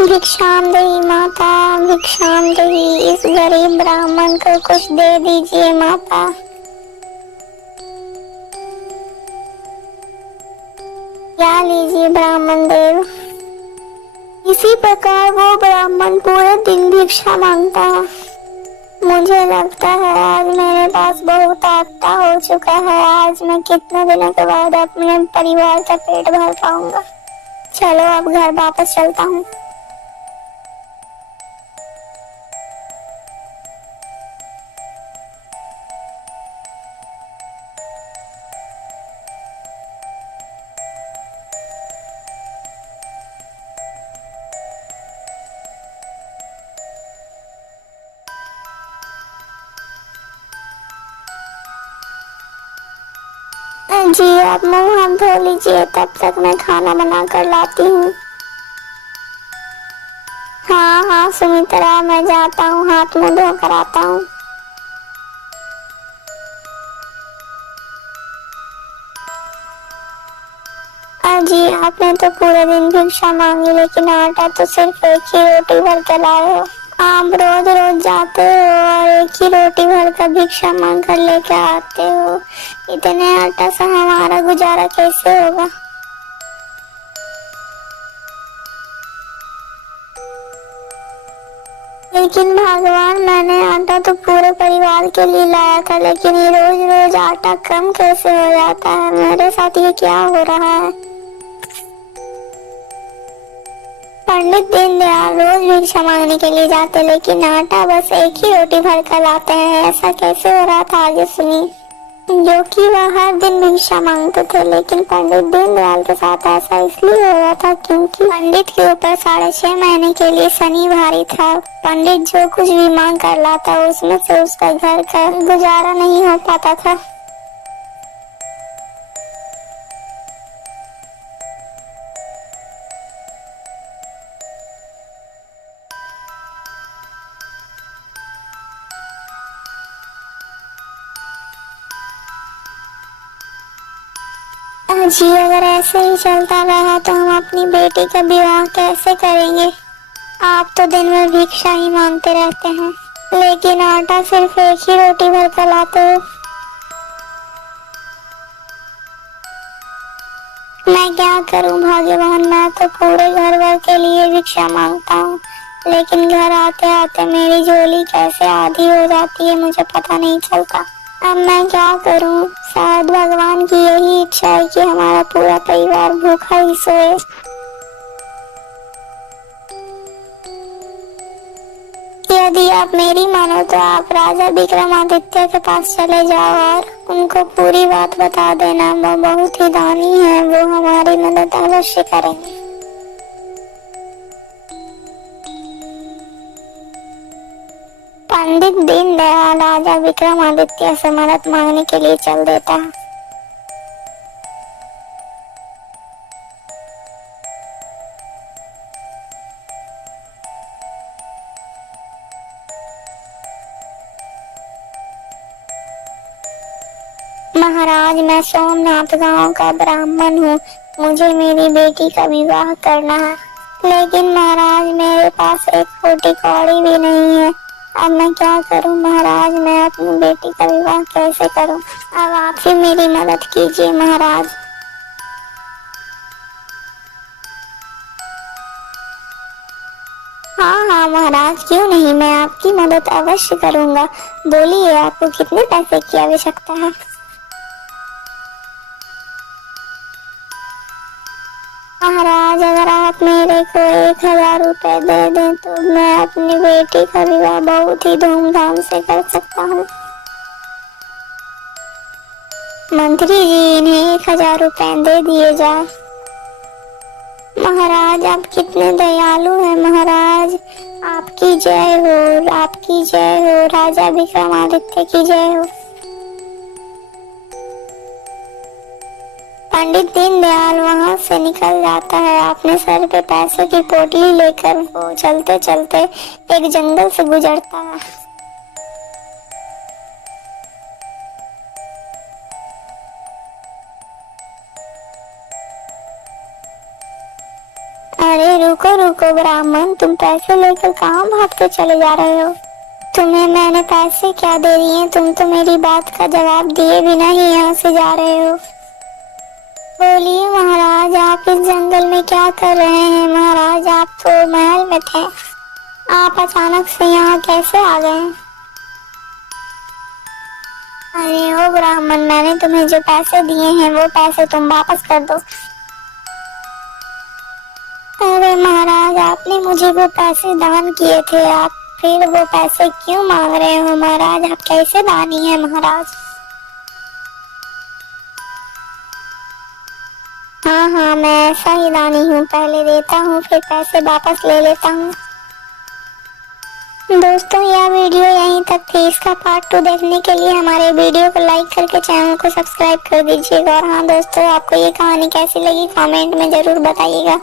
भिक्षाम देही माता, भिक्षाम देही, इस गरीब ब्राह्मण को कुछ दे दीजिए माता। क्या लीजिए ब्राह्मण देव। इसी प्रकार वो ब्राह्मण पूरे दिन भिक्षा मांगता है। मुझे लगता है आज मेरे पास बहुत आटा हो चुका है। आज मैं कितने दिनों के बाद अपने परिवार का पेट भर पाऊंगा। चलो अब घर वापस चलता हूँ। जी आप मुंह हाथ धो लीजिए, तब तक मैं खाना बना कर लाती हूँ। हाँ हाँ सुमित्रा, मैं जाता हूँ, हाथ मुंह धो कर आता हूँ। जी आपने तो पूरे दिन भिक्षा मांगी, लेकिन आटा तो सिर्फ एक ही रोटी भर कर लाए हो। आप रोज रोज जाते हो और एक ही रोटी भर कर भिक्षा मांग कर लेकर आते हो। इतने आटा से हमारा गुजारा कैसे होगा। लेकिन भगवान, मैंने आटा तो पूरे परिवार के लिए लाया था, लेकिन ये रोज रोज आटा कम कैसे हो जाता है। मेरे साथ ये क्या हो रहा है। पंडित दीनदयाल रोज भिक्षा मांगने के लिए जाते, लेकिन आटा बस एक ही रोटी भर कर लाते हैं। ऐसा कैसे हो रहा था, आगे सुनिए। जो कि वह हर दिन भिक्षा मांगते थे, लेकिन पंडित दीनदयाल के साथ ऐसा इसलिए हो रहा था क्योंकि पंडित के ऊपर 6.5 महीने के लिए शनि भारी था। पंडित जो कुछ भी मांग कर लाता, उसमें से उसका घर का गुजारा नहीं हो पाता था। जी अगर ऐसे ही चलता रहा तो हम अपनी बेटी का विवाह कैसे करेंगे। आप तो दिन में भिक्षा ही मांगते रहते हैं, लेकिन आटा सिर्फ एक ही रोटी भर कर लाते हो। मैं क्या करूं भगवान, मैं तो पूरे घर भर के लिए भिक्षा मांगता हूं, लेकिन घर आते आते मेरी झोली कैसे आधी हो जाती है मुझे पता नहीं चलता। अब मैं क्या करूं। शायद भगवान की यही इच्छा है कि हमारा पूरा परिवार भूखा ही सोए। यदि आप मेरी मानो तो आप राजा विक्रमादित्य के पास चले जाओ और उनको पूरी बात बता देना। वो बहुत ही दानी है, वो हमारी मदद अवश्य करेंगे। पंडित दीनदयाल राजा विक्रमादित्य से मदद मांगने के लिए चल देता है। महाराज, मैं सोमनाथ गांव का ब्राह्मण हूँ। मुझे मेरी बेटी का विवाह करना है, लेकिन महाराज मेरे पास एक फूटी कौड़ी भी नहीं है। अब मैं क्या करूं महाराज, मैं अपनी बेटी का विवाह कैसे करूं। अब आप ही मेरी मदद कीजिए महाराज। हाँ हाँ महाराज, क्यों नहीं, मैं आपकी मदद अवश्य करूंगा। बोलिए आपको कितने पैसे की आवश्यकता है। महाराज अगर आप मेरे को 1000 रुपए दे दें तो मैं अपनी बेटी का विवाह बहुत ही धूमधाम से कर सकता हूँ। मंत्री जी, इन्हें 1000 रुपए दे दिए जाए। महाराज आप कितने दयालु हैं महाराज। आपकी जय हो, आपकी जय हो, राजा विक्रमादित्य की जय हो। पंडित दीनदयाल वहां से निकल जाता है। अपने सर पे पैसे की पोटली लेकर वो चलते चलते एक जंगल से गुजरता है। अरे रुको रुको ब्राह्मण, तुम पैसे लेकर कहाँ भागते चले जा रहे हो? तुम्हें मैंने पैसे क्या दे दिए? तुम तो मेरी बात का जवाब दिए बिना ही यहाँ से जा रहे हो। बोलिए महाराज, आप इस जंगल में क्या कर रहे हैं? महाराज, आप तो महल में थे, आप अचानक से यहाँ कैसे आ गए? अरे ओ ब्राह्मण, मैंने तुम्हें जो पैसे दिए हैं वो पैसे तुम वापस कर दो। अरे महाराज, आपने मुझे वो पैसे दान किए थे, आप फिर वो पैसे क्यों मांग रहे हो? महाराज, आप कैसे दानी हैं महाराज? हाँ, मैं ऐसा ही दानी हूँ, पहले देता हूँ फिर पैसे वापस ले लेता हूँ। दोस्तों, यह वीडियो यहीं तक थी। इसका पार्ट 2 देखने के लिए हमारे वीडियो को लाइक करके चैनल को सब्सक्राइब कर दीजिएगा। और हाँ दोस्तों, आपको ये कहानी कैसी लगी कमेंट में जरूर बताइएगा।